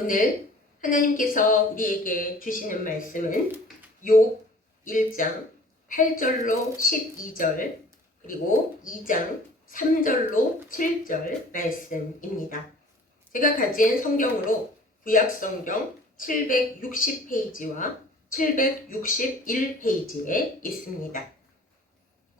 오늘 하나님께서 우리에게 주시는 말씀은 욥 1장 8절로 12절 그리고 2장 3절로 7절 말씀입니다. 제가 가진 성경으로 구약성경 760페이지와 761페이지에 있습니다.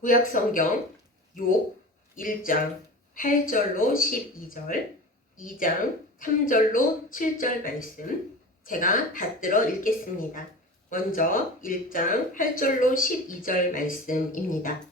구약성경 욥 1장 8절로 12절, 2장 3절로 7절 말씀 제가 받들어 읽겠습니다. 먼저 1장 8절로 12절 말씀입니다.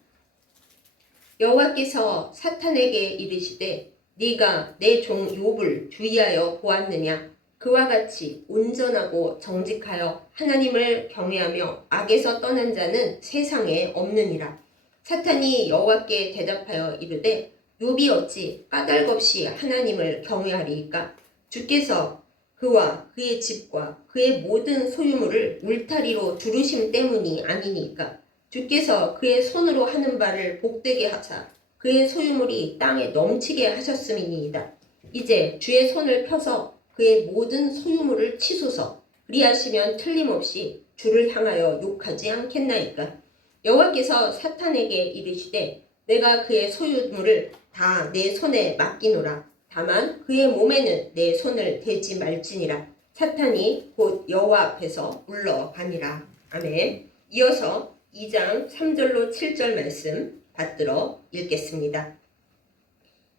여호와께서 사탄에게 이르시되 네가 내 종 욥을 주의하여 보았느냐? 그와 같이 온전하고 정직하여 하나님을 경외하며 악에서 떠난 자는 세상에 없느니라. 사탄이 여호와께 대답하여 이르되 욥이 어찌 까닭없이 하나님을 경외하리이까? 주께서 그와 그의 집과 그의 모든 소유물을 울타리로 두르심 때문이 아니니까? 주께서 그의 손으로 하는 바를 복되게 하사 그의 소유물이 땅에 넘치게 하셨음이니이다. 이제 주의 손을 펴서 그의 모든 소유물을 치소서. 그리하시면 틀림없이 주를 향하여 욕하지 않겠나이까? 여호와께서 사탄에게 이르시되 내가 그의 소유물을 다 내 손에 맡기노라. 다만 그의 몸에는 내 손을 대지 말지니라. 사탄이 곧 여호와 앞에서 물러가니라. 아멘. 이어서 2장 3절로 7절 말씀 받들어 읽겠습니다.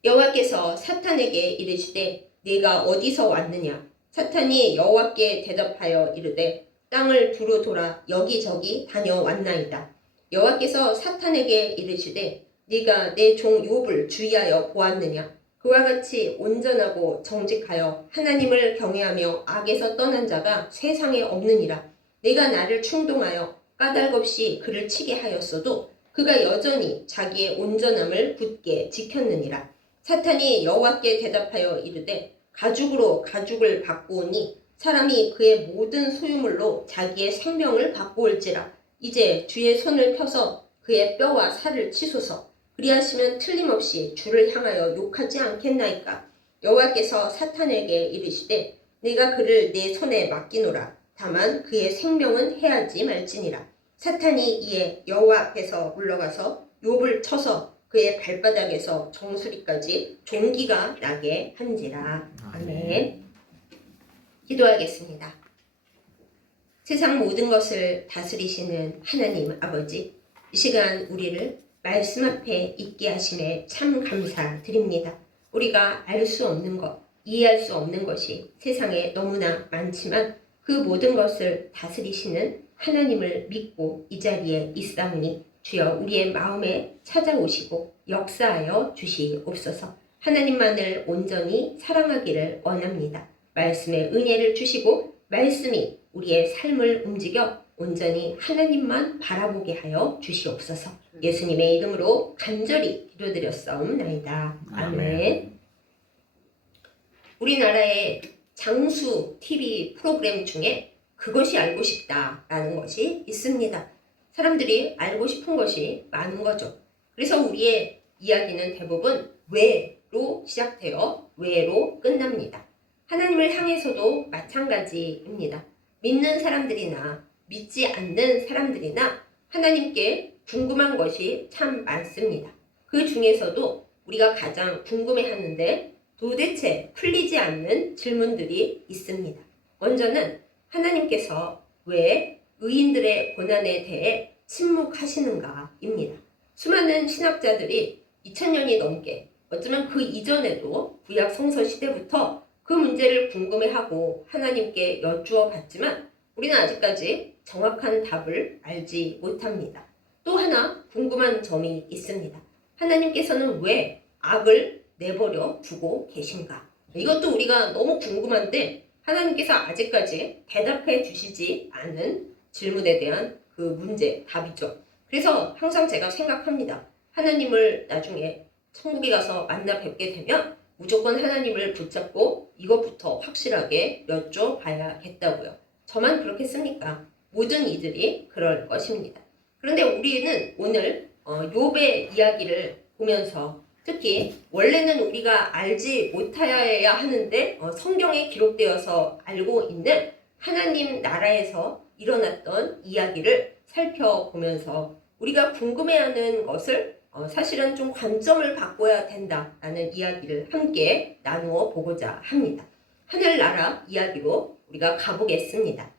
여호와께서 사탄에게 이르시되 네가 어디서 왔느냐? 사탄이 여호와께 대답하여 이르되 땅을 두루 돌아 여기저기 다녀왔나이다. 여호와께서 사탄에게 이르시되 네가 내 종 욥을 주의하여 보았느냐? 그와 같이 온전하고 정직하여 하나님을 경외하며 악에서 떠난 자가 세상에 없느니라. 내가 나를 충동하여 까닭없이 그를 치게 하였어도 그가 여전히 자기의 온전함을 굳게 지켰느니라. 사탄이 여호와께 대답하여 이르되 가죽으로 가죽을 바꾸오니 사람이 그의 모든 소유물로 자기의 생명을 바꾸올지라. 이제 주의 손을 펴서 그의 뼈와 살을 치소서. 그리하시면 틀림없이 주를 향하여 욕하지 않겠나이까? 여호와께서 사탄에게 이르시되 네가 그를 내 손에 맡기노라. 다만 그의 생명은 해하지 말지니라. 사탄이 이에 여호와 앞에서 물러가서 욥을 쳐서 그의 발바닥에서 정수리까지 종기가 나게 한지라. 아멘. 기도하겠습니다. 세상 모든 것을 다스리시는 하나님 아버지, 이 시간 우리를 말씀 앞에 있게 하심에 참 감사드립니다. 우리가 알 수 없는 것, 이해할 수 없는 것이 세상에 너무나 많지만 그 모든 것을 다스리시는 하나님을 믿고 이 자리에 있사오니 주여 우리의 마음에 찾아오시고 역사하여 주시옵소서. 하나님만을 온전히 사랑하기를 원합니다. 말씀의 은혜를 주시고 말씀이 우리의 삶을 움직여 온전히 하나님만 바라보게 하여 주시옵소서. 예수님의 이름으로 간절히 기도드렸사옵나이다. 아멘. 우리나라의 장수 TV 프로그램 중에 그것이 알고 싶다라는 것이 있습니다. 사람들이 알고 싶은 것이 많은 거죠. 그래서 우리의 이야기는 대부분 왜로 시작되어 왜로 끝납니다. 하나님을 향해서도 마찬가지입니다. 믿는 사람들이나 믿지 않는 사람들이나 하나님께 궁금한 것이 참 많습니다. 그 중에서도 우리가 가장 궁금해하는데 도대체 풀리지 않는 질문들이 있습니다. 먼저는 하나님께서 왜 의인들의 고난에 대해 침묵하시는가입니다. 수많은 신학자들이 2000년이 넘게 어쩌면 그 이전에도 구약 성서 시대부터 그 문제를 궁금해하고 하나님께 여쭈어 봤지만 우리는 아직까지 정확한 답을 알지 못합니다. 또 하나 궁금한 점이 있습니다. 하나님께서는 왜 악을 내버려 두고 계신가? 이것도 우리가 너무 궁금한데 하나님께서 아직까지 대답해 주시지 않은 질문에 대한 그 문제, 답이죠. 그래서 항상 제가 생각합니다. 하나님을 나중에 천국에 가서 만나 뵙게 되면 무조건 하나님을 붙잡고 이것부터 확실하게 여쭤봐야겠다고요. 저만 그렇겠습니까? 모든 이들이 그럴 것입니다. 그런데 우리는 오늘 욥의 이야기를 보면서 특히 원래는 우리가 알지 못하여야 하는데 성경에 기록되어서 알고 있는 하나님 나라에서 일어났던 이야기를 살펴보면서 우리가 궁금해하는 것을 사실은 좀 관점을 바꿔야 된다라는 이야기를 함께 나누어 보고자 합니다. 하늘나라 이야기로 우리가 가보겠습니다.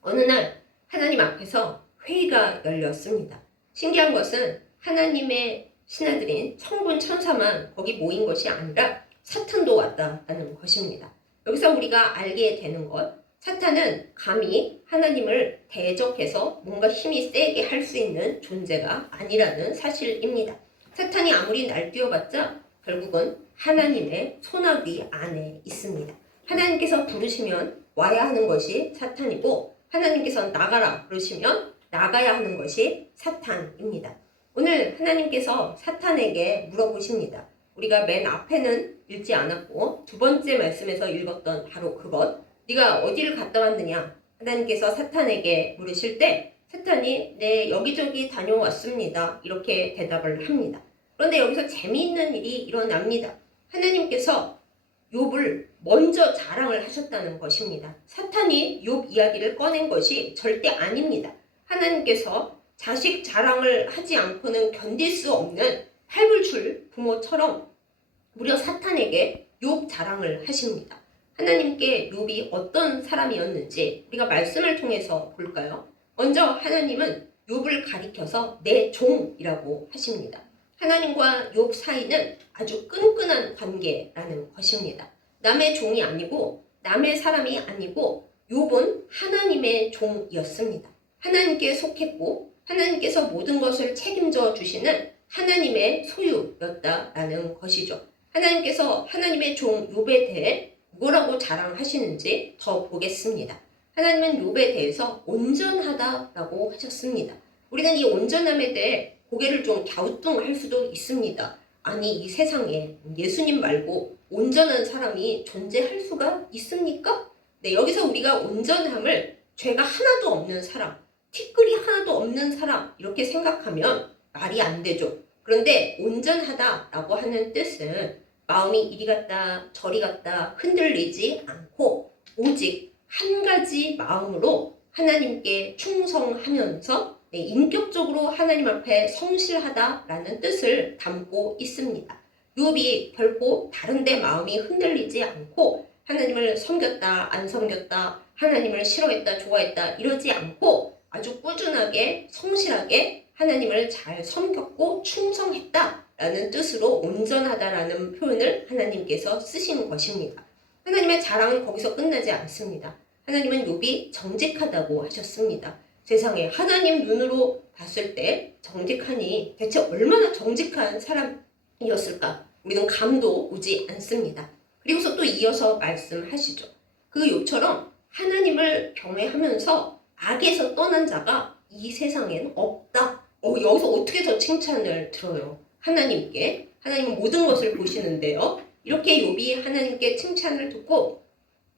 어느 날 하나님 앞에서 회의가 열렸습니다. 신기한 것은 하나님의 신하들인 천군 천사만 거기 모인 것이 아니라 사탄도 왔다라는 것입니다. 여기서 우리가 알게 되는 것, 사탄은 감히 하나님을 대적해서 뭔가 힘이 세게 할 수 있는 존재가 아니라는 사실입니다. 사탄이 아무리 날뛰어봤자 결국은 하나님의 손아귀 안에 있습니다. 하나님께서 부르시면 와야 하는 것이 사탄이고 하나님께서 나가라 그러시면 나가야 하는 것이 사탄입니다. 오늘 하나님께서 사탄에게 물어보십니다. 우리가 맨 앞에는 읽지 않았고 두 번째 말씀에서 읽었던 바로 그것, 네가 어디를 갔다 왔느냐? 하나님께서 사탄에게 물으실 때 사탄이 네 여기저기 다녀왔습니다. 이렇게 대답을 합니다. 그런데 여기서 재미있는 일이 일어납니다. 하나님께서 욥을 먼저 자랑을 하셨다는 것입니다. 사탄이 욥 이야기를 꺼낸 것이 절대 아닙니다. 하나님께서 자식 자랑을 하지 않고는 견딜 수 없는 팔불출 부모처럼 무려 사탄에게 욥 자랑을 하십니다. 하나님께 욥이 어떤 사람이었는지 우리가 말씀을 통해서 볼까요? 먼저 하나님은 욥을 가리켜서 내 종이라고 하십니다. 하나님과 욥 사이는 아주 끈끈한 관계라는 것입니다. 남의 종이 아니고 남의 사람이 아니고 욥은 하나님의 종이었습니다. 하나님께 속했고 하나님께서 모든 것을 책임져 주시는 하나님의 소유였다라는 것이죠. 하나님께서 하나님의 종 욥에 대해 뭐라고 자랑하시는지 더 보겠습니다. 하나님은 욥에 대해서 온전하다라고 하셨습니다. 우리는 이 온전함에 대해 고개를 좀 갸우뚱할 수도 있습니다. 아니 이 세상에 예수님 말고 온전한 사람이 존재할 수가 있습니까? 네, 여기서 우리가 온전함을 죄가 하나도 없는 사람, 티끌이 하나도 없는 사람 이렇게 생각하면 말이 안 되죠. 그런데 온전하다라고 하는 뜻은 마음이 이리 갔다 저리 갔다 흔들리지 않고 오직 한 가지 마음으로 하나님께 충성하면서 인격적으로 하나님 앞에 성실하다라는 뜻을 담고 있습니다. 욥이 결코 다른 데 마음이 흔들리지 않고 하나님을 섬겼다 안 섬겼다 하나님을 싫어했다 좋아했다 이러지 않고 아주 꾸준하게 성실하게 하나님을 잘 섬겼고 충성했다라는 뜻으로 온전하다라는 표현을 하나님께서 쓰신 것입니다. 하나님의 자랑은 거기서 끝나지 않습니다. 하나님은 욥이 정직하다고 하셨습니다. 세상에 하나님 눈으로 봤을 때 정직하니 대체 얼마나 정직한 사람이었을까? 우리는 감도 오지 않습니다. 그리고서 또 이어서 말씀하시죠. 그 욥처럼 하나님을 경외하면서 악에서 떠난 자가 이 세상에는 없다. 여기서 어떻게 더 칭찬을 들어요? 하나님께. 하나님은 모든 것을 보시는데요. 이렇게 욥이 하나님께 칭찬을 듣고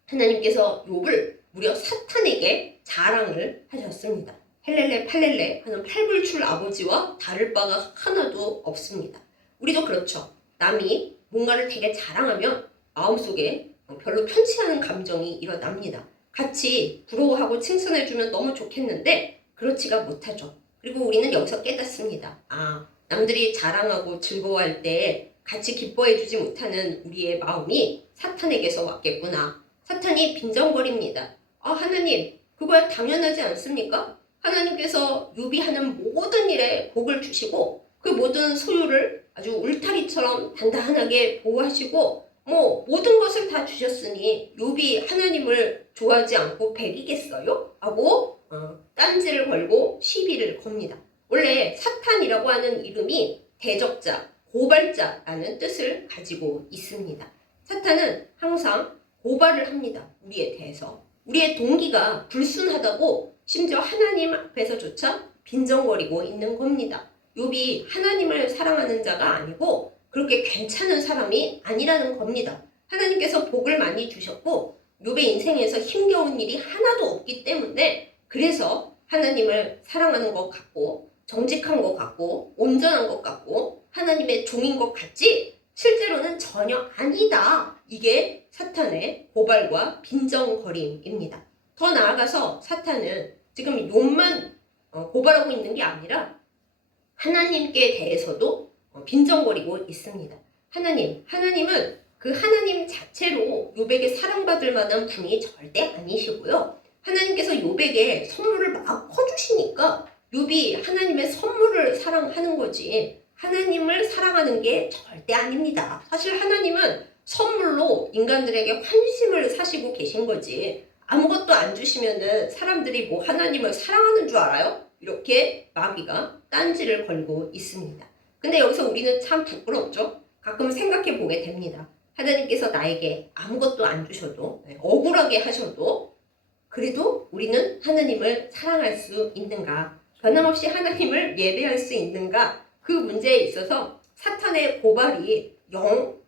하나님께서 욥을 무려 사탄에게 자랑을 하셨습니다. 헬렐레 팔렐레 하는 팔불출 아버지와 다를 바가 하나도 없습니다. 우리도 그렇죠. 남이 뭔가를 되게 자랑하면 마음속에 별로 편치 않은 감정이 일어납니다. 같이 부러워하고 칭찬해주면 너무 좋겠는데 그렇지가 못하죠. 그리고 우리는 여기서 깨닫습니다. 남들이 자랑하고 즐거워할 때 같이 기뻐해주지 못하는 우리의 마음이 사탄에게서 왔겠구나. 사탄이 빈정거립니다. 하나님, 그거야 당연하지 않습니까? 하나님께서 욥이 하는 모든 일에 복을 주시고 그 모든 소유를 아주 울타리처럼 단단하게 보호하시고 모든 것을 다 주셨으니 욥이 하나님을 좋아하지 않고 배기겠어요? 하고 딴지를 걸고 시비를 겁니다. 원래 사탄이라고 하는 이름이 대적자, 고발자라는 뜻을 가지고 있습니다. 사탄은 항상 고발을 합니다. 우리에 대해서. 우리의 동기가 불순하다고 심지어 하나님 앞에서조차 빈정거리고 있는 겁니다. 욥이 하나님을 사랑하는 자가 아니고 그렇게 괜찮은 사람이 아니라는 겁니다. 하나님께서 복을 많이 주셨고 욥의 인생에서 힘겨운 일이 하나도 없기 때문에 그래서 하나님을 사랑하는 것 같고 정직한 것 같고 온전한 것 같고 하나님의 종인 것 같지? 실제로는 전혀 아니다. 이게 사탄의 고발과 빈정거림입니다. 더 나아가서 사탄은 지금 욥만 고발하고 있는 게 아니라 하나님께 대해서도 빈정거리고 있습니다. 하나님은 그 하나님 자체로 욥에게 사랑받을 만한 분이 절대 아니시고요. 하나님께서 욥에게 선물을 막 퍼주시니까 욥이 하나님의 선물을 사랑하는 거지 하나님을 사랑하는 게 절대 아닙니다. 사실 하나님은 선물로 인간들에게 환심을 사시고 계신 거지 아무것도 안 주시면은 사람들이 뭐 하나님을 사랑하는 줄 알아요? 이렇게 마귀가 딴지를 걸고 있습니다. 근데 여기서 우리는 참 부끄럽죠? 가끔 생각해 보게 됩니다. 하나님께서 나에게 아무것도 안 주셔도 억울하게 하셔도 그래도 우리는 하나님을 사랑할 수 있는가? 변함없이 하나님을 예배할 수 있는가? 그 문제에 있어서 사탄의 고발이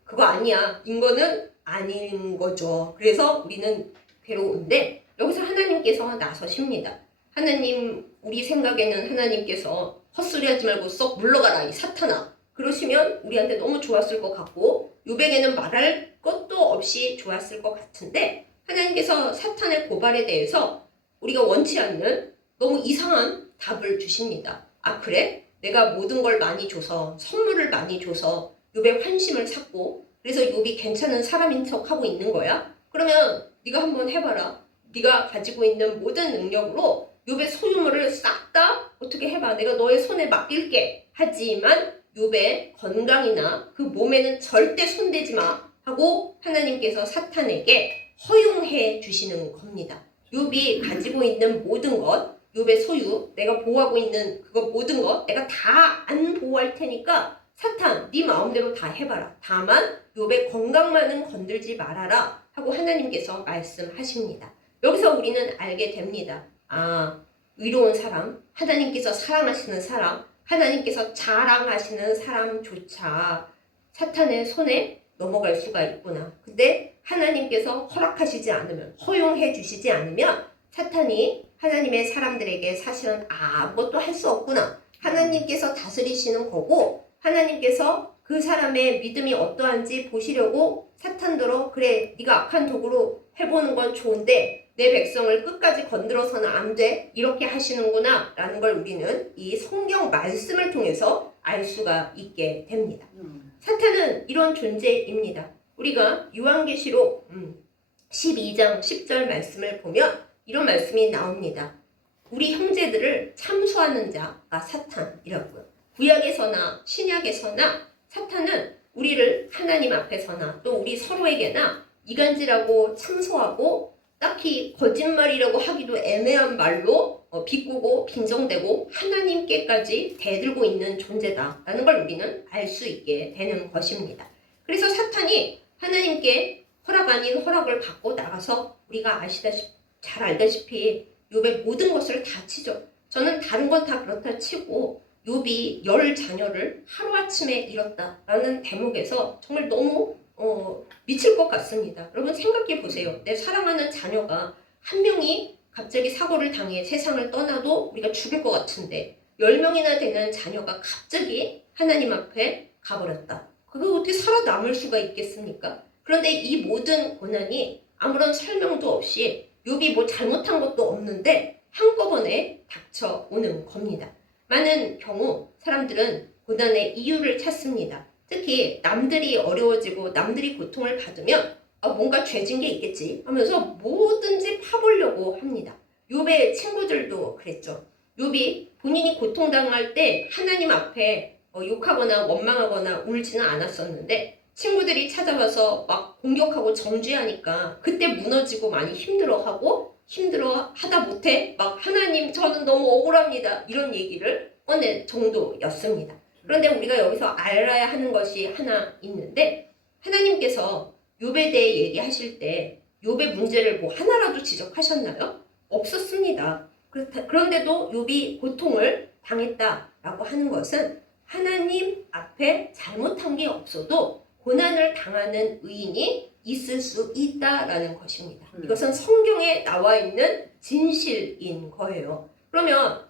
그거 아니야. 인거는 아닌 거죠. 그래서 우리는 괴로운데 여기서 하나님께서 나서십니다. 하나님, 우리 생각에는 하나님께서 헛소리하지 말고 썩 물러가라 이 사탄아. 그러시면 우리한테 너무 좋았을 것 같고 욥에게는 말할 것도 없이 좋았을 것 같은데 하나님께서 사탄의 고발에 대해서 우리가 원치 않는 너무 이상한 답을 주십니다. 아 그래? 내가 모든 걸 많이 줘서 선물을 많이 줘서 욥의 환심을 샀고 그래서 욥이 괜찮은 사람인 척 하고 있는 거야? 그러면 네가 한번 해봐라. 네가 가지고 있는 모든 능력으로 욥의 소유물을 싹 다 어떻게 해봐. 내가 너의 손에 맡길게. 하지만 욥의 건강이나 그 몸에는 절대 손대지 마 하고 하나님께서 사탄에게 허용해 주시는 겁니다. 욥이 가지고 있는 모든 것, 욥의 소유, 내가 보호하고 있는 그거 모든 것 내가 다 안 보호할 테니까 사탄, 네 마음대로 다 해봐라. 다만 욥의 건강만은 건들지 말아라 하고 하나님께서 말씀하십니다. 여기서 우리는 알게 됩니다. 아, 의로운 사람, 하나님께서 사랑하시는 사람, 하나님께서 자랑하시는 사람조차 사탄의 손에 넘어갈 수가 있구나. 근데 하나님께서 허락하시지 않으면, 허용해 주시지 않으면 사탄이 하나님의 사람들에게 사실은 아무것도 할 수 없구나. 하나님께서 다스리시는 거고 하나님께서 그 사람의 믿음이 어떠한지 보시려고 사탄더러 그래 네가 악한 도구로 해보는 건 좋은데 내 백성을 끝까지 건드려서는 안 돼. 이렇게 하시는구나 라는 걸 우리는 이 성경 말씀을 통해서 알 수가 있게 됩니다. 사탄은 이런 존재입니다. 우리가 요한계시록 12장 10절 말씀을 보면 이런 말씀이 나옵니다. 우리 형제들을 참소하는 자가 사탄이라고요. 구약에서나 신약에서나 사탄은 우리를 하나님 앞에서나 또 우리 서로에게나 이간질하고 참소하고 딱히 거짓말이라고 하기도 애매한 말로 비꼬고 빈정대고 하나님께까지 대들고 있는 존재다라는 걸 우리는 알 수 있게 되는 것입니다. 그래서 사탄이 하나님께 허락 아닌 허락을 받고 나가서 우리가 잘 알다시피 욥의 모든 것을 다 치죠. 저는 다른 건 다 그렇다 치고 욥이 10자녀를 하루아침에 잃었다라는 대목에서 정말 너무 미칠 것 같습니다. 여러분 생각해 보세요. 내 사랑하는 자녀가 한 명이 갑자기 사고를 당해 세상을 떠나도 우리가 죽을 것 같은데 10명이나 되는 자녀가 갑자기 하나님 앞에 가버렸다. 그거 어떻게 살아남을 수가 있겠습니까? 그런데 이 모든 고난이 아무런 설명도 없이 욥이 뭐 잘못한 것도 없는데 한꺼번에 닥쳐오는 겁니다. 많은 경우 사람들은 고난의 이유를 찾습니다. 특히 남들이 어려워지고 남들이 고통을 받으면 뭔가 죄진 게 있겠지 하면서 뭐든지 파보려고 합니다. 욥의 친구들도 그랬죠. 욥이 본인이 고통당할 때 하나님 앞에 욕하거나 원망하거나 울지는 않았었는데 친구들이 찾아와서 막 공격하고 정죄하니까 그때 무너지고 많이 힘들어하다 못해 막 하나님 저는 너무 억울합니다 이런 얘기를 꺼낼 정도였습니다. 그런데 우리가 여기서 알아야 하는 것이 하나 있는데 하나님께서 욥에 대해 얘기하실 때 욥의 문제를 뭐 하나라도 지적하셨나요? 없었습니다. 그런데도 욥이 고통을 당했다라고 하는 것은 하나님 앞에 잘못한 게 없어도 고난을 당하는 의인이 있을 수 있다라는 것입니다. 이것은 성경에 나와 있는 진실인 거예요. 그러면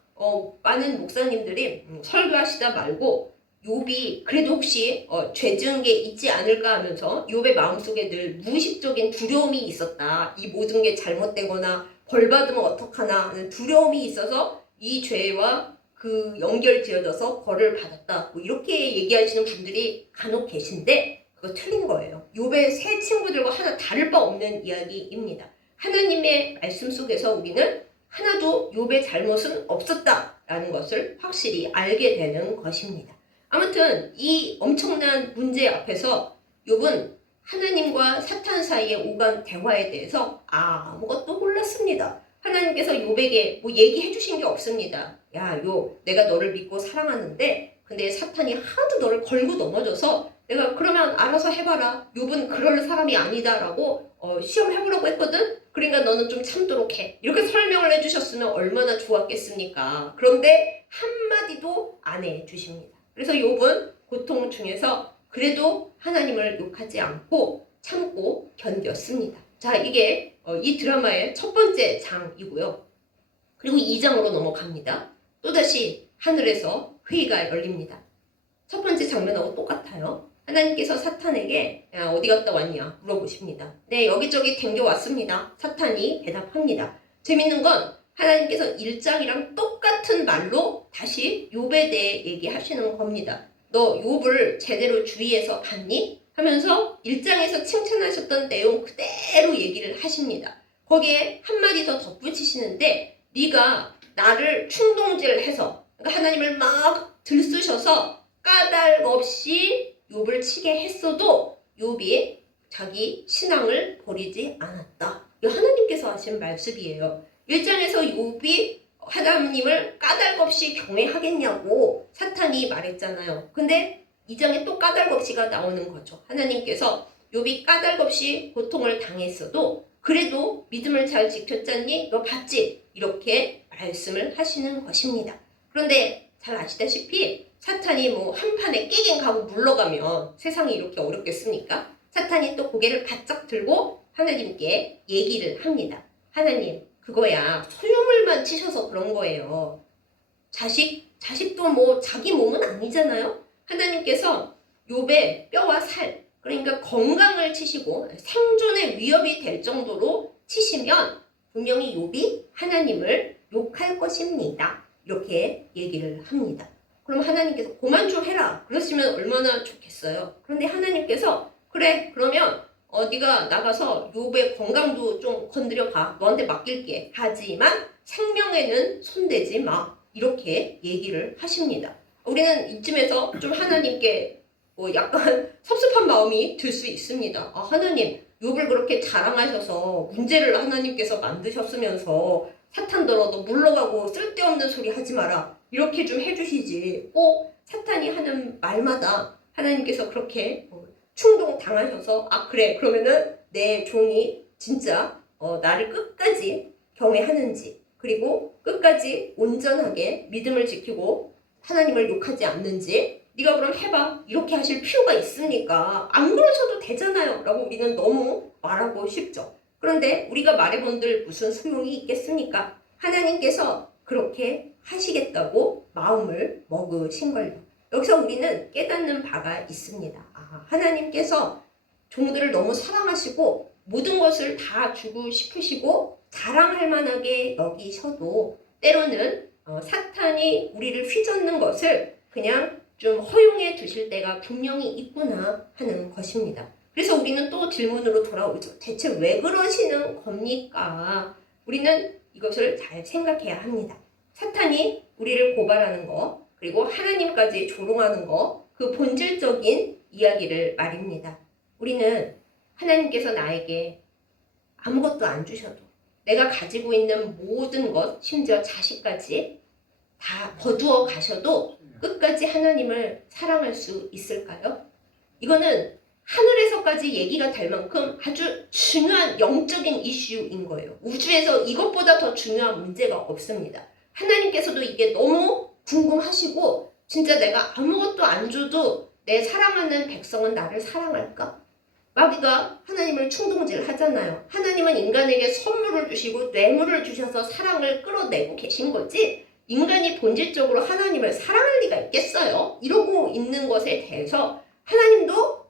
많은 목사님들이 설교하시다 말고 욥이 그래도 혹시 죄 지은 게 있지 않을까 하면서 욥의 마음속에 늘 무의식적인 두려움이 있었다. 이 모든 게 잘못되거나 벌 받으면 어떡하나 하는 두려움이 있어서 이 죄와 그 연결지어져서 벌을 받았다. 뭐 이렇게 얘기하시는 분들이 간혹 계신데 그거 틀린 거예요. 욥의 세 친구들과 하나 다를 바 없는 이야기입니다. 하나님의 말씀 속에서 우리는 하나도 욥의 잘못은 없었다라는 것을 확실히 알게 되는 것입니다. 아무튼 이 엄청난 문제 앞에서 욥은 하나님과 사탄 사이의 오간 대화에 대해서 아무것도 몰랐습니다. 하나님께서 욥에게 뭐 얘기해 주신 게 없습니다. 야, 욥, 내가 너를 믿고 사랑하는데 근데 사탄이 하도 너를 걸고 넘어져서 내가 그러면 알아서 해봐라. 욥은 그럴 사람이 아니다라고 시험해보라고 했거든. 그러니까 너는 좀 참도록 해. 이렇게 설명을 해주셨으면 얼마나 좋았겠습니까? 그런데 한마디도 안 해주십니다. 그래서 욥은 고통 중에서 그래도 하나님을 욕하지 않고 참고 견뎠습니다. 자, 이게 이 드라마의 첫 번째 장이고요. 그리고 2장으로 넘어갑니다. 또다시 하늘에서 회의가 열립니다. 첫 번째 장면하고 똑같아요. 하나님께서 사탄에게 야, 어디 갔다 왔냐 물어보십니다. 네, 여기저기 댕겨왔습니다. 사탄이 대답합니다. 재밌는 건 하나님께서 1장이랑 똑같은 말로 다시 욥에 대해 얘기하시는 겁니다. 너 욥을 제대로 주위에서 봤니? 하면서 1장에서 칭찬하셨던 내용 그대로 얘기를 하십니다. 거기에 한마디 더 덧붙이시는데 네가 나를 충동질해서 그러니까 하나님을 막 들쑤셔서 까닭 없이 욥을 치게 했어도 욥이 자기 신앙을 버리지 않았다. 이 하나님께서 하신 말씀이에요. 1장에서 욥이 하나님을 까닭 없이 경외하겠냐고 사탄이 말했잖아요. 근데 2장에 또 까닭 없이가 나오는 거죠. 하나님께서 욥이 까닭 없이 고통을 당했어도 그래도 믿음을 잘 지켰잖니? 너 봤지? 이렇게 말씀을 하시는 것입니다. 그런데 잘 아시다시피 사탄이 뭐 한판에 깨갱 가고 물러가면 세상이 이렇게 어렵겠습니까? 사탄이 또 고개를 바짝 들고 하나님께 얘기를 합니다. 하나님, 그거야 소유물만 치셔서 그런 거예요. 자식도 뭐 자기 몸은 아니잖아요. 하나님께서 욥의 뼈와 살, 그러니까 건강을 치시고 생존의 위협이 될 정도로 치시면 분명히 욥이 하나님을 욕할 것입니다. 이렇게 얘기를 합니다. 그럼 하나님께서 그만 좀 해라. 그러시면 얼마나 좋겠어요. 그런데 하나님께서 그래, 그러면 네가 나가서 욥의 건강도 좀 건드려 봐. 너한테 맡길게. 하지만 생명에는 손대지 마. 이렇게 얘기를 하십니다. 우리는 이쯤에서 좀 하나님께 약간 섭섭한 마음이 들 수 있습니다. 하나님, 욥을 그렇게 자랑하셔서 문제를 하나님께서 만드셨으면서 사탄더러도 물러가고 쓸데없는 소리 하지 마라. 이렇게 좀 해주시지. 꼭 사탄이 하는 말마다 하나님께서 그렇게 충동 당하셔서 그래, 그러면은 내 종이 진짜 나를 끝까지 경외하는지 그리고 끝까지 온전하게 믿음을 지키고 하나님을 욕하지 않는지 네가 그럼 해봐. 이렇게 하실 필요가 있습니까? 안 그러셔도 되잖아요. 라고 우리는 너무 말하고 싶죠. 그런데 우리가 말해본들 무슨 소용이 있겠습니까? 하나님께서 그렇게 하시겠다고 마음을 먹으신 걸요. 여기서 우리는 깨닫는 바가 있습니다. 하나님께서 종들을 너무 사랑하시고 모든 것을 다 주고 싶으시고 자랑할 만하게 여기셔도 때로는 사탄이 우리를 휘젓는 것을 그냥 좀 허용해 두실 때가 분명히 있구나 하는 것입니다. 그래서 우리는 또 질문으로 돌아오죠. 대체 왜 그러시는 겁니까? 우리는 이것을 잘 생각해야 합니다. 사탄이 우리를 고발하는 거, 그리고 하나님까지 조롱하는 거, 그 본질적인 이야기를 말입니다. 우리는 하나님께서 나에게 아무것도 안 주셔도 내가 가지고 있는 모든 것, 심지어 자식까지 다 거두어 가셔도 끝까지 하나님을 사랑할 수 있을까요? 이거는 하늘에서까지 얘기가 될 만큼 아주 중요한 영적인 이슈인 거예요. 우주에서 이것보다 더 중요한 문제가 없습니다. 하나님께서도 이게 너무 궁금하시고 진짜 내가 아무것도 안 줘도 내 사랑하는 백성은 나를 사랑할까? 마귀가 하나님을 충동질 하잖아요. 하나님은 인간에게 선물을 주시고 뇌물을 주셔서 사랑을 끌어내고 계신 거지 인간이 본질적으로 하나님을 사랑할 리가 있겠어요? 이러고 있는 것에 대해서 하나님도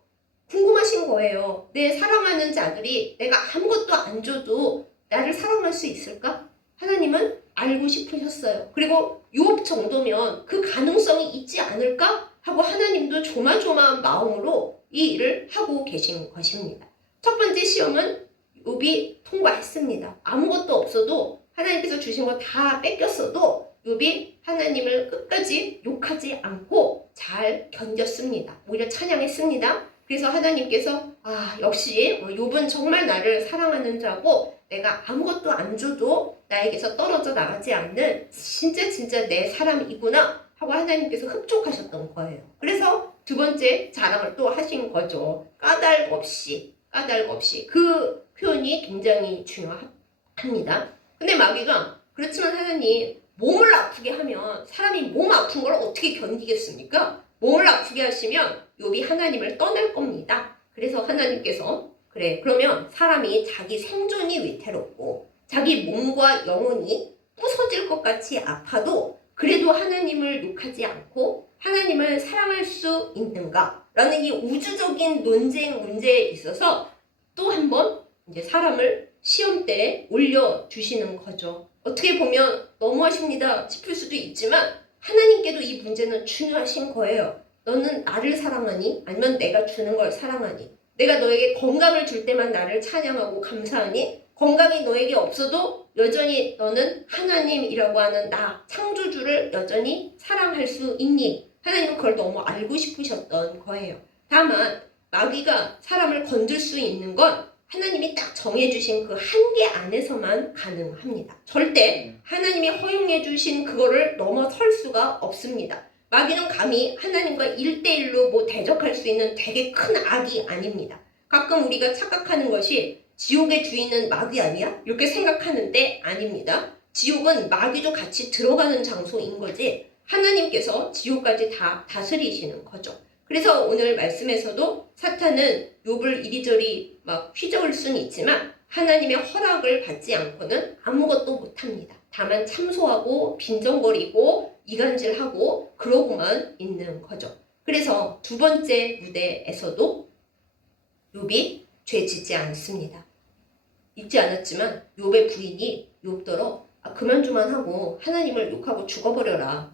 궁금하신 거예요. 내 사랑하는 자들이 내가 아무것도 안 줘도 나를 사랑할 수 있을까? 하나님은 알고 싶으셨어요. 그리고 욥 정도면 그 가능성이 있지 않을까? 하고 하나님도 조마조마한 마음으로 이 일을 하고 계신 것입니다. 첫 번째 시험은 욥이 통과했습니다. 아무것도 없어도 하나님께서 주신 거 다 뺏겼어도 욥이 하나님을 끝까지 욕하지 않고 잘 견뎠습니다. 오히려 찬양했습니다. 그래서 하나님께서 역시 욥은 정말 나를 사랑하는 자고 내가 아무것도 안 줘도 나에게서 떨어져 나가지 않는 진짜 내 사람이구나 하고 하나님께서 흡족하셨던 거예요. 그래서 두 번째 자랑을 또 하신 거죠. 까닭 없이 그 표현이 굉장히 중요합니다. 근데 마귀가 그렇지만 하나님 몸을 아프게 하면 사람이 몸 아픈 걸 어떻게 견디겠습니까? 몸을 아프게 하시면 욥이 하나님을 떠날 겁니다. 그래서 하나님께서 그래 그러면 사람이 자기 생존이 위태롭고 자기 몸과 영혼이 부서질 것 같이 아파도 그래도 하나님을 욕하지 않고 하나님을 사랑할 수 있는가? 라는 이 우주적인 논쟁 문제에 있어서 또 한 번 이제 사람을 시험대에 올려주시는 거죠. 어떻게 보면 너무하십니다 싶을 수도 있지만 하나님께도 이 문제는 중요하신 거예요. 너는 나를 사랑하니? 아니면 내가 주는 걸 사랑하니? 내가 너에게 건강을 줄 때만 나를 찬양하고 감사하니? 건강이 너에게 없어도 여전히 너는 하나님이라고 하는 나, 창조주를 여전히 사랑할 수 있니? 하나님은 그걸 너무 알고 싶으셨던 거예요. 다만 마귀가 사람을 건들 수 있는 건 하나님이 딱 정해주신 그 한계 안에서만 가능합니다. 절대 하나님이 허용해주신 그거를 넘어설 수가 없습니다. 마귀는 감히 하나님과 1대1로 대적할 수 있는 되게 큰 악이 아닙니다. 가끔 우리가 착각하는 것이 지옥의 주인은 마귀 아니야? 이렇게 생각하는데 아닙니다. 지옥은 마귀도 같이 들어가는 장소인 거지 하나님께서 지옥까지 다 다스리시는 거죠. 그래서 오늘 말씀에서도 사탄은 욥을 이리저리 휘저을 수는 있지만 하나님의 허락을 받지 않고는 아무것도 못합니다. 다만 참소하고 빈정거리고 이간질하고 그러고만 있는 거죠. 그래서 두 번째 무대에서도 욥이 죄 짓지 않습니다. 잊지 않았지만 욥의 부인이 욥더러 그만 좀 하고 하나님을 욕하고 죽어버려라.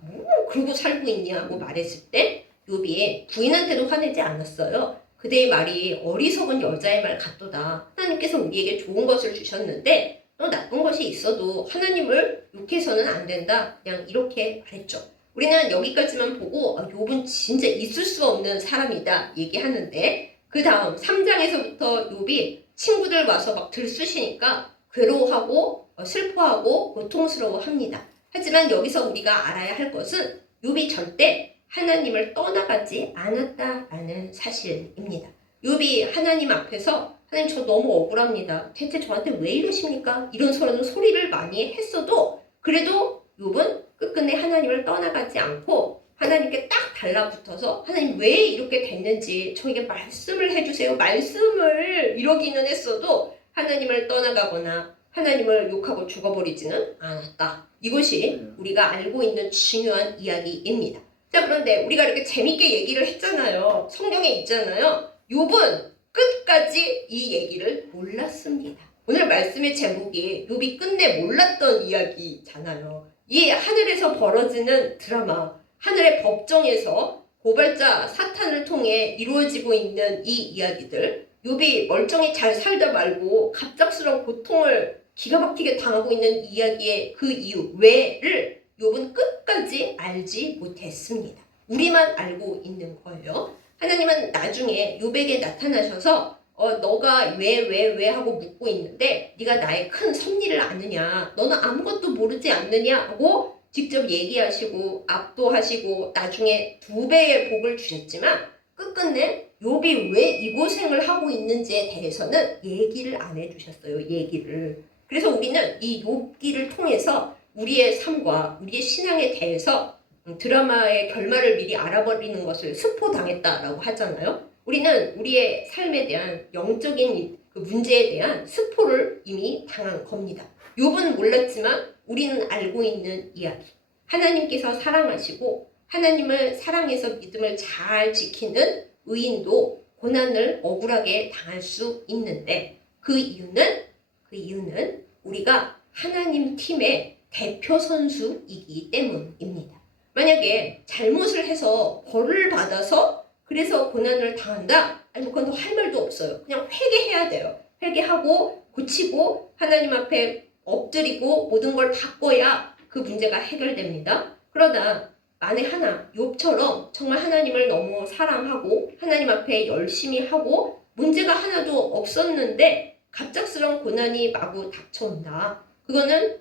그러고 살고 있냐 고 말했을 때 욥이 부인한테도 화내지 않았어요. 그대의 말이 어리석은 여자의 말 같도다. 하나님께서 우리에게 좋은 것을 주셨는데 나쁜 것이 있어도 하나님을 욕해서는 안 된다. 그냥 이렇게 말했죠. 우리는 여기까지만 보고 욥은 진짜 있을 수 없는 사람이다 얘기하는데 그 다음 3장에서부터 욥이 친구들 와서 들쑤시니까 괴로워하고 슬퍼하고 고통스러워합니다. 하지만 여기서 우리가 알아야 할 것은 욥이 절대 하나님을 떠나가지 않았다라는 사실입니다. 욥이 하나님 앞에서 하나님 저 너무 억울합니다. 대체 저한테 왜 이러십니까? 이런 소리를 많이 했어도 그래도 욥은 끝끝내 하나님을 떠나가지 않고 하나님께 딱 달라붙어서 하나님 왜 이렇게 됐는지 저에게 말씀을 해주세요. 말씀을 이러기는 했어도 하나님을 떠나가거나 하나님을 욕하고 죽어버리지는 않았다. 이것이 우리가 알고 있는 중요한 이야기입니다. 자, 그런데 우리가 이렇게 재밌게 얘기를 했잖아요. 성경에 있잖아요. 욥은 끝까지 이 얘기를 몰랐습니다. 오늘 말씀의 제목이 욥이 끝내 몰랐던 이야기잖아요. 이 하늘에서 벌어지는 드라마, 하늘의 법정에서 고발자 사탄을 통해 이루어지고 있는 이 이야기들, 욥이 멀쩡히 잘 살다 말고 갑작스러운 고통을 기가 막히게 당하고 있는 이야기의 그 이유, 왜를 욥은 끝까지 알지 못했습니다. 우리만 알고 있는 거예요. 하나님은 나중에 욥에게 나타나셔서 너가 왜 하고 묻고 있는데 네가 나의 큰 섭리를 아느냐, 너는 아무것도 모르지 않느냐 하고 직접 얘기하시고 압도하시고 나중에 2배의 복을 주셨지만 끝끝내 욥이 왜 이 고생을 하고 있는지에 대해서는 얘기를 안 해주셨어요. 얘기를. 그래서 우리는 이 욥기를 통해서 우리의 삶과 우리의 신앙에 대해서 드라마의 결말을 미리 알아버리는 것을 스포당했다라고 하잖아요. 우리는 우리의 삶에 대한 영적인 그 문제에 대한 스포를 이미 당한 겁니다. 욥은 몰랐지만 우리는 알고 있는 이야기. 하나님께서 사랑하시고 하나님을 사랑해서 믿음을 잘 지키는 의인도 고난을 억울하게 당할 수 있는데 그 이유는 우리가 하나님 팀의 대표 선수이기 때문입니다. 만약에 잘못을 해서 벌을 받아서 그래서 고난을 당한다? 아니 뭐 그건 더 할 말도 없어요. 그냥 회개해야 돼요. 회개하고 고치고 하나님 앞에 엎드리고 모든 걸 바꿔야 그 문제가 해결됩니다. 그러나 만에 하나 욥처럼 정말 하나님을 너무 사랑하고 하나님 앞에 열심히 하고 문제가 하나도 없었는데 갑작스러운 고난이 마구 닥쳐온다. 그거는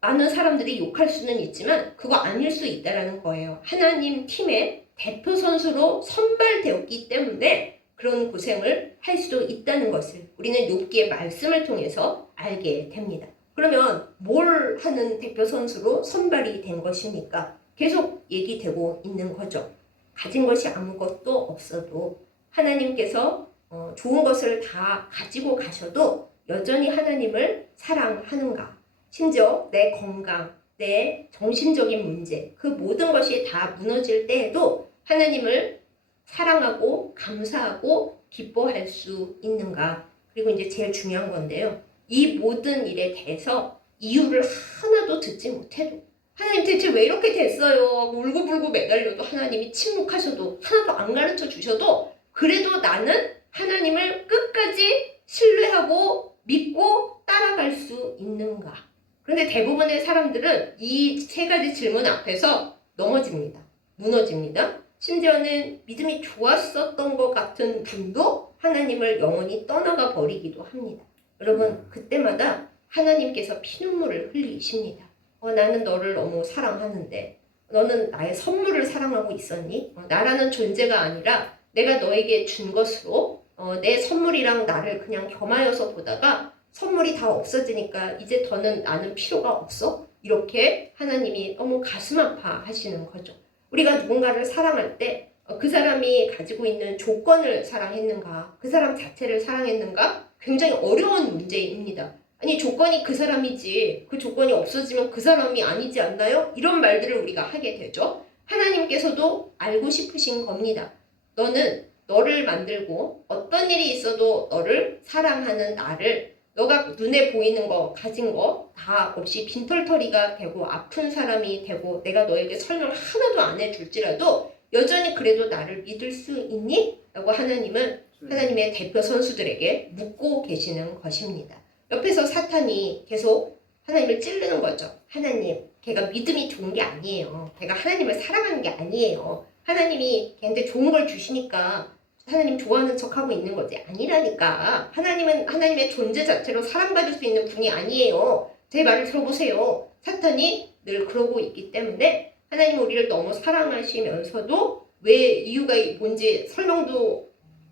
많은 사람들이 욕할 수는 있지만 그거 아닐 수 있다라는 거예요. 하나님 팀의 대표 선수로 선발되었기 때문에 그런 고생을 할 수도 있다는 것을 우리는 욥기의 말씀을 통해서 알게 됩니다. 그러면 뭘 하는 대표 선수로 선발이 된 것입니까? 계속 얘기되고 있는 거죠. 가진 것이 아무것도 없어도 하나님께서 좋은 것을 다 가지고 가셔도 여전히 하나님을 사랑하는가? 심지어 내 건강, 내 정신적인 문제, 그 모든 것이 다 무너질 때에도 하나님을 사랑하고 감사하고 기뻐할 수 있는가? 그리고 이제 제일 중요한 건데요. 이 모든 일에 대해서 이유를 하나도 듣지 못해도 하나님 대체 왜 이렇게 됐어요? 울고불고 매달려도 하나님이 침묵하셔도 하나도 안 가르쳐 주셔도 그래도 나는 하나님을 끝까지 신뢰하고 믿고 따라갈 수 있는가? 그런데 대부분의 사람들은 이 세 가지 질문 앞에서 넘어집니다. 무너집니다. 심지어는 믿음이 좋았었던 것 같은 분도 하나님을 영원히 떠나가 버리기도 합니다. 여러분 그때마다 하나님께서 피눈물을 흘리십니다. 나는 너를 너무 사랑하는데 너는 나의 선물을 사랑하고 있었니? 나라는 존재가 아니라 내가 너에게 준 것으로 내 선물이랑 나를 그냥 겸하여서 보다가 선물이 다 없어지니까 이제 더는 나는 필요가 없어? 이렇게 하나님이 너무 가슴 아파하시는 거죠. 우리가 누군가를 사랑할 때 그 사람이 가지고 있는 조건을 사랑했는가? 그 사람 자체를 사랑했는가? 굉장히 어려운 문제입니다. 아니 조건이 그 사람이지 그 조건이 없어지면 그 사람이 아니지 않나요? 이런 말들을 우리가 하게 되죠. 하나님께서도 알고 싶으신 겁니다. 너는 너를 만들고 어떤 일이 있어도 너를 사랑하는 나를 너가 눈에 보이는 거 가진 거 다 없이 빈털터리가 되고 아픈 사람이 되고 내가 너에게 설명 하나도 안 해줄지라도 여전히 그래도 나를 믿을 수 있니? 라고 하나님은 하나님의 대표 선수들에게 묻고 계시는 것입니다. 옆에서 사탄이 계속 하나님을 찌르는 거죠. 하나님, 걔가 믿음이 좋은 게 아니에요. 걔가 하나님을 사랑하는 게 아니에요. 하나님이 걔한테 좋은 걸 주시니까 하나님 좋아하는 척하고 있는 거지. 아니라니까. 하나님은 하나님의 존재 자체로 사랑받을 수 있는 분이 아니에요. 제 말을 들어보세요. 사탄이 늘 그러고 있기 때문에 하나님 우리를 너무 사랑하시면서도 왜 이유가 뭔지 설명도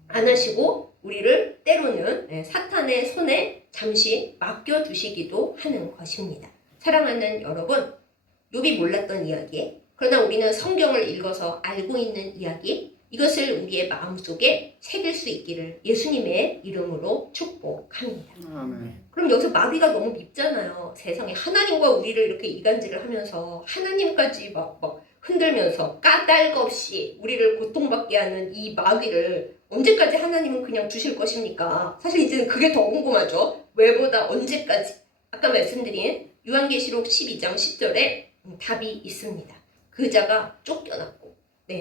안 하시고 우리를 때로는 사탄의 손에 잠시 맡겨두시기도 하는 것입니다. 사랑하는 여러분, 욥이 몰랐던 이야기, 그러나 우리는 성경을 읽어서 알고 있는 이야기, 이것을 우리의 마음속에 새길 수 있기를 예수님의 이름으로 축복합니다. 아멘. 그럼 여기서 마귀가 너무 밉잖아요. 세상에 하나님과 우리를 이렇게 이간질을 하면서 하나님까지 막 흔들면서 까닭없이 우리를 고통받게 하는 이 마귀를 언제까지 하나님은 그냥 두실 것입니까? 사실 이제는 그게 더 궁금하죠. 왜보다 언제까지? 아까 말씀드린 요한계시록 12장 10절에 답이 있습니다. 그 자가 쫓겨났고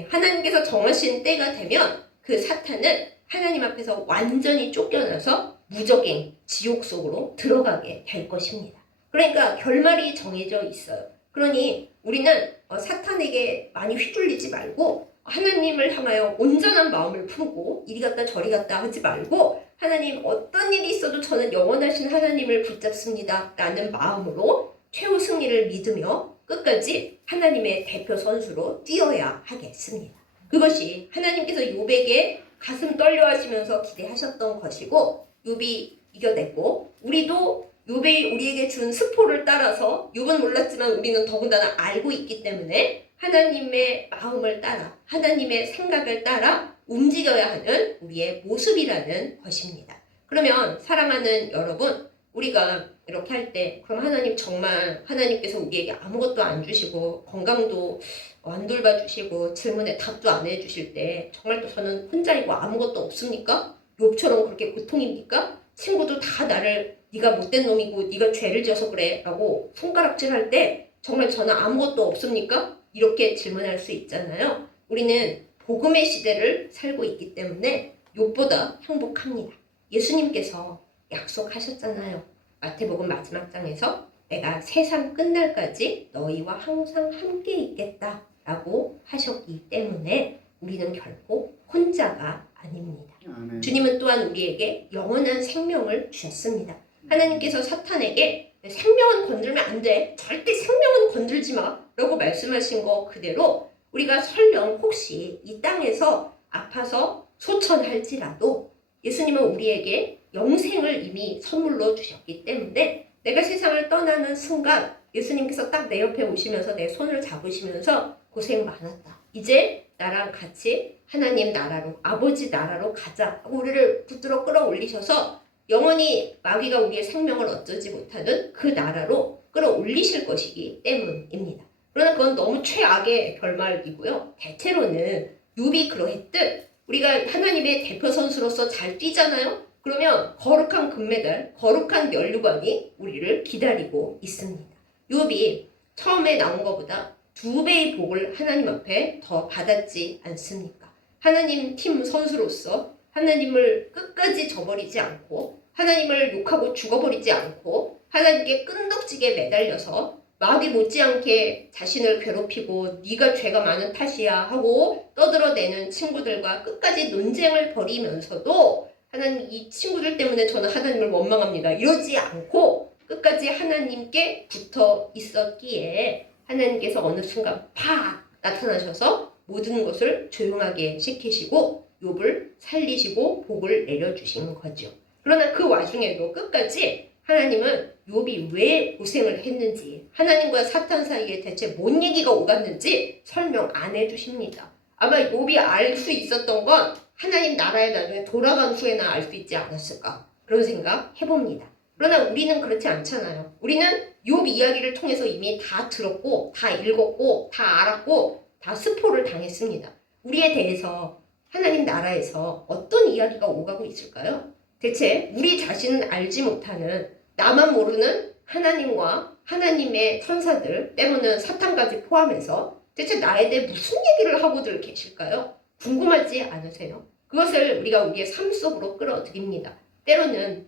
하나님께서 정하신 때가 되면 그 사탄은 하나님 앞에서 완전히 쫓겨나서 무적행 지옥 속으로 들어가게 될 것입니다. 그러니까 결말이 정해져 있어요. 그러니 우리는 사탄에게 많이 휘둘리지 말고 하나님을 향하여 온전한 마음을 품고 이리 갔다 저리 갔다 하지 말고 하나님 어떤 일이 있어도 저는 영원하신 하나님을 붙잡습니다 라는 마음으로 최후 승리를 믿으며 끝까지 하나님의 대표 선수로 뛰어야 하겠습니다. 그것이 하나님께서 욥에게 가슴 떨려 하시면서 기대하셨던 것이고 욥이 이겨냈고 우리도 욥이 우리에게 준 스포를 따라서 욥은 몰랐지만 우리는 더군다나 알고 있기 때문에 하나님의 마음을 따라 하나님의 생각을 따라 움직여야 하는 우리의 모습이라는 것입니다. 그러면 사랑하는 여러분, 우리가 이렇게 할 때 그럼 하나님 정말 하나님께서 우리에게 아무것도 안 주시고 건강도 안 돌봐주시고 질문에 답도 안 해주실 때 정말 또 저는 혼자이고 아무것도 없습니까? 욥처럼 그렇게 고통입니까? 친구도 다 나를 네가 못된 놈이고 네가 죄를 지어서 그래 라고 손가락질할 때 정말 저는 아무것도 없습니까? 이렇게 질문할 수 있잖아요. 우리는 복음의 시대를 살고 있기 때문에 욥보다 행복합니다. 예수님께서 약속하셨잖아요. 마태복음 마지막 장에서 내가 세상 끝날까지 너희와 항상 함께 있겠다 라고 하셨기 때문에 우리는 결코 혼자가 아닙니다. 아멘. 주님은 또한 우리에게 영원한 생명을 주셨습니다. 하나님께서 사탄에게 생명은 건들면 안 돼. 절대 생명은 건들지 마. 라고 말씀하신 거 그대로 우리가 설령 혹시 이 땅에서 아파서 소천할지라도 예수님은 우리에게 영생을 이미 선물로 주셨기 때문에 내가 세상을 떠나는 순간 예수님께서 딱 내 옆에 오시면서 내 손을 잡으시면서 고생 많았다. 이제 나랑 같이 하나님 나라로 아버지 나라로 가자 하고 우리를 붙들어 끌어올리셔서 영원히 마귀가 우리의 생명을 어쩌지 못하는 그 나라로 끌어올리실 것이기 때문입니다. 그러나 그건 너무 최악의 결말이고요. 대체로는 욥이 그러했듯 우리가 하나님의 대표 선수로서 잘 뛰잖아요. 그러면 거룩한 금메달, 거룩한 면류관이 우리를 기다리고 있습니다. 욥이 처음에 나온 것보다 2배의 복을 하나님 앞에 더 받았지 않습니까? 하나님 팀 선수로서 하나님을 끝까지 저버리지 않고 하나님을 욕하고 죽어버리지 않고 하나님께 끈덕지게 매달려서 마귀 못지않게 자신을 괴롭히고 네가 죄가 많은 탓이야 하고 떠들어대는 친구들과 끝까지 논쟁을 벌이면서도 하나님 이 친구들 때문에 저는 하나님을 원망합니다. 이러지 않고 끝까지 하나님께 붙어 있었기에 하나님께서 어느 순간 팍 나타나셔서 모든 것을 조용하게 시키시고 욥을 살리시고 복을 내려주신 거죠. 그러나 그 와중에도 끝까지 하나님은 욥이 왜 고생을 했는지 하나님과 사탄 사이에 대체 뭔 얘기가 오갔는지 설명 안 해주십니다. 아마 욥이 알 수 있었던 건 하나님 나라에 나중에 돌아간 후에나 알 수 있지 않았을까 그런 생각 해봅니다. 그러나 우리는 그렇지 않잖아요. 우리는 욥 이야기를 통해서 이미 다 들었고 다 읽었고 다 알았고 다 스포를 당했습니다. 우리에 대해서 하나님 나라에서 어떤 이야기가 오가고 있을까요? 대체 우리 자신은 알지 못하는 나만 모르는 하나님과 하나님의 천사들 때로는 사탄까지 포함해서 대체 나에 대해 무슨 얘기를 하고들 계실까요? 궁금하지 않으세요? 그것을 우리가 우리의 삶 속으로 끌어들입니다. 때로는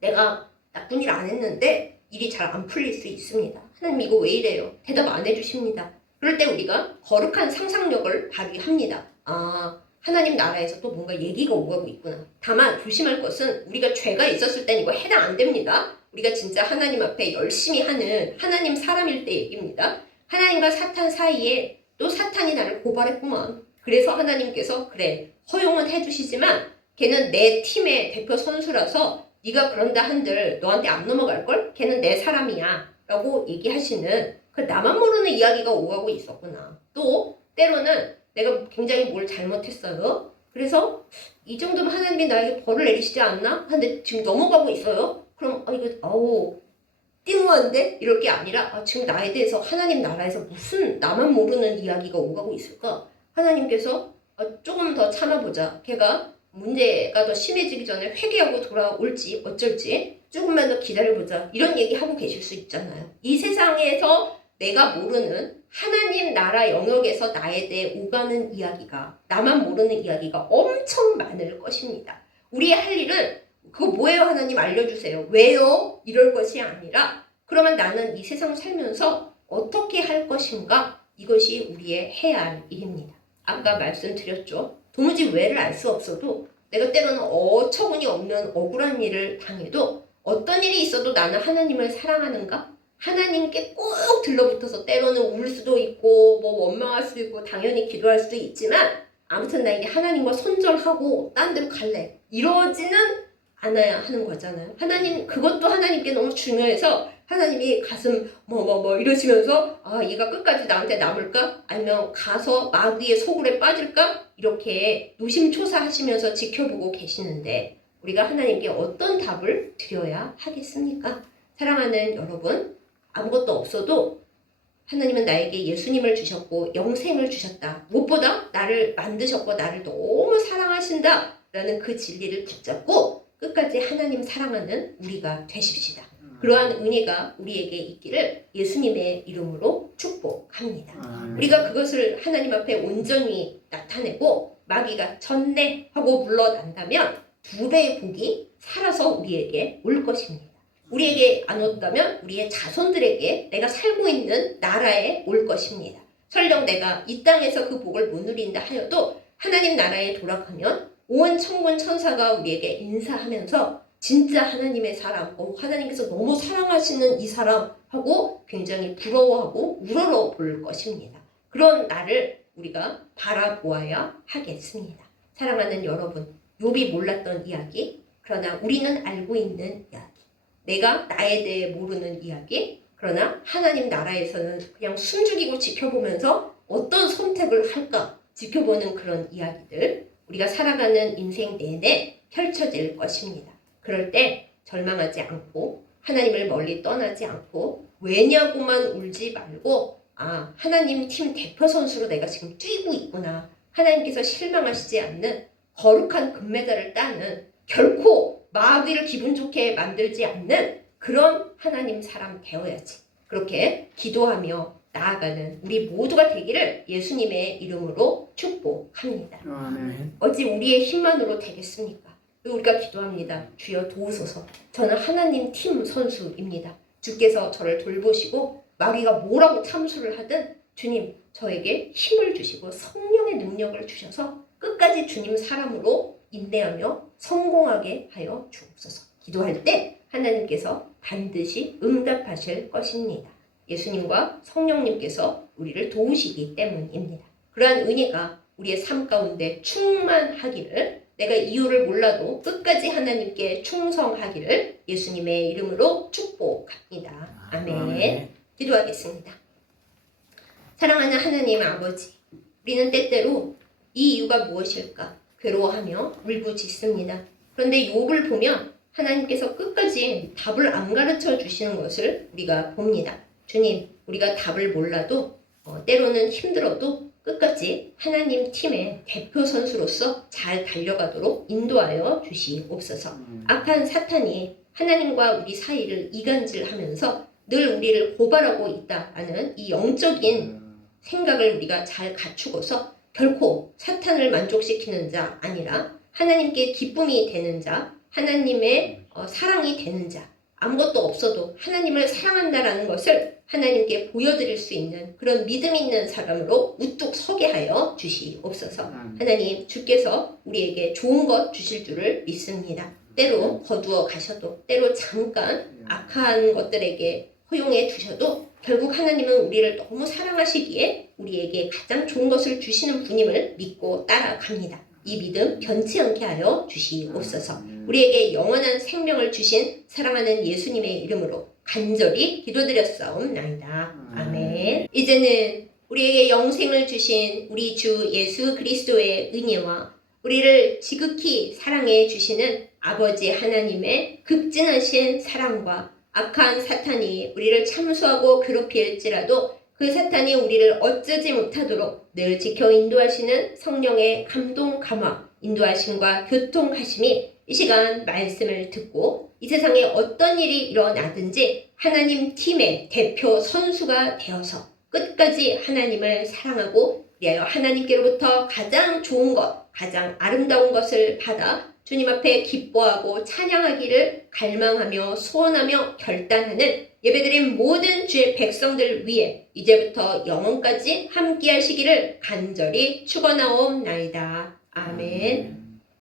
내가 나쁜 일 안 했는데 일이 잘 안 풀릴 수 있습니다. 하나님 이거 왜 이래요? 대답 안 해주십니다. 그럴 때 우리가 거룩한 상상력을 발휘합니다. 하나님 나라에서 또 뭔가 얘기가 오가고 있구나. 다만 조심할 것은 우리가 죄가 있었을 땐 이거 해당 안 됩니다. 우리가 진짜 하나님 앞에 열심히 하는 하나님 사람일 때 얘기입니다. 하나님과 사탄 사이에 또 사탄이 나를 고발했구만. 그래서 하나님께서 그래 허용은 해주시지만 걔는 내 팀의 대표 선수라서 네가 그런다 한들 너한테 안 넘어갈걸? 걔는 내 사람이야 라고 얘기하시는 그 나만 모르는 이야기가 오가고 있었구나. 또 때로는 내가 굉장히 뭘 잘못했어요. 그래서 이 정도면 하나님이 나에게 벌을 내리시지 않나? 근데 지금 넘어가고 있어요. 그럼 이거 띵한데? 이럴 게 아니라 지금 나에 대해서 하나님 나라에서 무슨 나만 모르는 이야기가 오가고 있을까? 하나님께서 조금 더 참아보자. 걔가 문제가 더 심해지기 전에 회개하고 돌아올지 어쩔지 조금만 더 기다려보자. 이런 얘기하고 계실 수 있잖아요. 이 세상에서 내가 모르는 하나님 나라 영역에서 나에 대해 오가는 이야기가 나만 모르는 이야기가 엄청 많을 것입니다. 우리의 할 일은 그거 뭐예요 하나님 알려주세요. 왜요? 이럴 것이 아니라 그러면 나는 이 세상을 살면서 어떻게 할 것인가? 이것이 우리의 해야 할 일입니다. 아까 말씀드렸죠. 도무지 왜를 알 수 없어도 내가 때로는 어처구니 없는 억울한 일을 당해도 어떤 일이 있어도 나는 하나님을 사랑하는가? 하나님께 꼭 들러붙어서 때로는 울 수도 있고 뭐 원망할 수도 있고 당연히 기도할 수도 있지만 아무튼 나 이제 하나님과 손절하고 딴 데로 갈래. 이러지는 않아야 하는 거잖아요. 하나님 그것도 하나님께 너무 중요해서 하나님이 가슴 이러시면서 얘가 끝까지 나한테 남을까? 아니면 가서 마귀의 소굴에 빠질까? 이렇게 노심초사하시면서 지켜보고 계시는데 우리가 하나님께 어떤 답을 드려야 하겠습니까? 사랑하는 여러분, 아무것도 없어도 하나님은 나에게 예수님을 주셨고 영생을 주셨다. 무엇보다 나를 만드셨고 나를 너무 사랑하신다 라는 그 진리를 붙잡고 끝까지 하나님 사랑하는 우리가 되십시다. 그러한 은혜가 우리에게 있기를 예수님의 이름으로 축복합니다. 우리가 그것을 하나님 앞에 온전히 나타내고 마귀가 졌네 하고 물러난다면 두 배의 복이 살아서 우리에게 올 것입니다. 우리에게 안 온다면 우리의 자손들에게 내가 살고 있는 나라에 올 것입니다. 설령 내가 이 땅에서 그 복을 못 누린다 하여도 하나님 나라에 돌아가면 온 천군 천사가 우리에게 인사하면서 진짜 하나님의 사람, 하나님께서 너무 사랑하시는 이 사람 하고 굉장히 부러워하고 우러러 볼 것입니다. 그런 나를 우리가 바라보아야 하겠습니다. 사랑하는 여러분, 욥이 몰랐던 이야기, 그러나 우리는 알고 있는 이야기, 내가 나에 대해 모르는 이야기, 그러나 하나님 나라에서는 그냥 숨죽이고 지켜보면서 어떤 선택을 할까 지켜보는 그런 이야기들, 우리가 살아가는 인생 내내 펼쳐질 것입니다. 그럴 때 절망하지 않고 하나님을 멀리 떠나지 않고 왜냐고만 울지 말고 하나님 팀 대표 선수로 내가 지금 뛰고 있구나. 하나님께서 실망하시지 않는 거룩한 금메달을 따는 결코 마귀를 기분 좋게 만들지 않는 그런 하나님 사람 되어야지. 그렇게 기도하며 나아가는 우리 모두가 되기를 예수님의 이름으로 축복합니다. 어찌 우리의 힘만으로 되겠습니까? 우리가 기도합니다. 주여 도우소서. 저는 하나님 팀 선수입니다. 주께서 저를 돌보시고 마귀가 뭐라고 참수를 하든 주님 저에게 힘을 주시고 성령의 능력을 주셔서 끝까지 주님 사람으로 인내하며 성공하게 하여 주옵소서. 기도할 때 하나님께서 반드시 응답하실 것입니다. 예수님과 성령님께서 우리를 도우시기 때문입니다. 그러한 은혜가 우리의 삶 가운데 충만하기를, 내가 이유를 몰라도 끝까지 하나님께 충성하기를 예수님의 이름으로 축복합니다. 아멘. 기도하겠습니다. 사랑하는 하나님 아버지, 우리는 때때로 이 이유가 무엇일까 괴로워하며 울부짖습니다. 그런데 욥을 보면 하나님께서 끝까지 답을 안 가르쳐 주시는 것을 우리가 봅니다. 주님, 우리가 답을 몰라도 때로는 힘들어도 끝까지 하나님 팀의 대표 선수로서 잘 달려가도록 인도하여 주시옵소서. 악한 사탄이 하나님과 우리 사이를 이간질하면서 늘 우리를 고발하고 있다는 이 영적인 생각을 우리가 잘 갖추고서 결코 사탄을 만족시키는 자 아니라 하나님께 기쁨이 되는 자, 하나님의 사랑이 되는 자, 아무것도 없어도 하나님을 사랑한다라는 것을 하나님께 보여드릴 수 있는 그런 믿음 있는 사람으로 우뚝 서게 하여 주시옵소서. 하나님, 주께서 우리에게 좋은 것 주실 줄을 믿습니다. 때로 거두어 가셔도, 때로 잠깐 악한 것들에게 허용해 주셔도 결국 하나님은 우리를 너무 사랑하시기에 우리에게 가장 좋은 것을 주시는 분임을 믿고 따라갑니다. 이 믿음 변치 않게 하여 주시옵소서. 우리에게 영원한 생명을 주신 사랑하는 예수님의 이름으로 간절히 기도드렸사옵나이다. 아멘. 이제는 우리에게 영생을 주신 우리 주 예수 그리스도의 은혜와 우리를 지극히 사랑해 주시는 아버지 하나님의 극진하신 사랑과 악한 사탄이 우리를 참수하고 괴롭힐지라도 그 사탄이 우리를 어쩌지 못하도록 늘 지켜 인도하시는 성령의 감동 감화, 인도하심과 교통하심이 이 시간 말씀을 듣고 이 세상에 어떤 일이 일어나든지 하나님 팀의 대표 선수가 되어서 끝까지 하나님을 사랑하고 위하여 하나님께로부터 가장 좋은 것, 가장 아름다운 것을 받아 주님 앞에 기뻐하고 찬양하기를 갈망하며 소원하며 결단하는 예배드린 모든 주의 백성들 위해 이제부터 영원까지 함께 하시기를 간절히 축원하옵나이다. 아멘.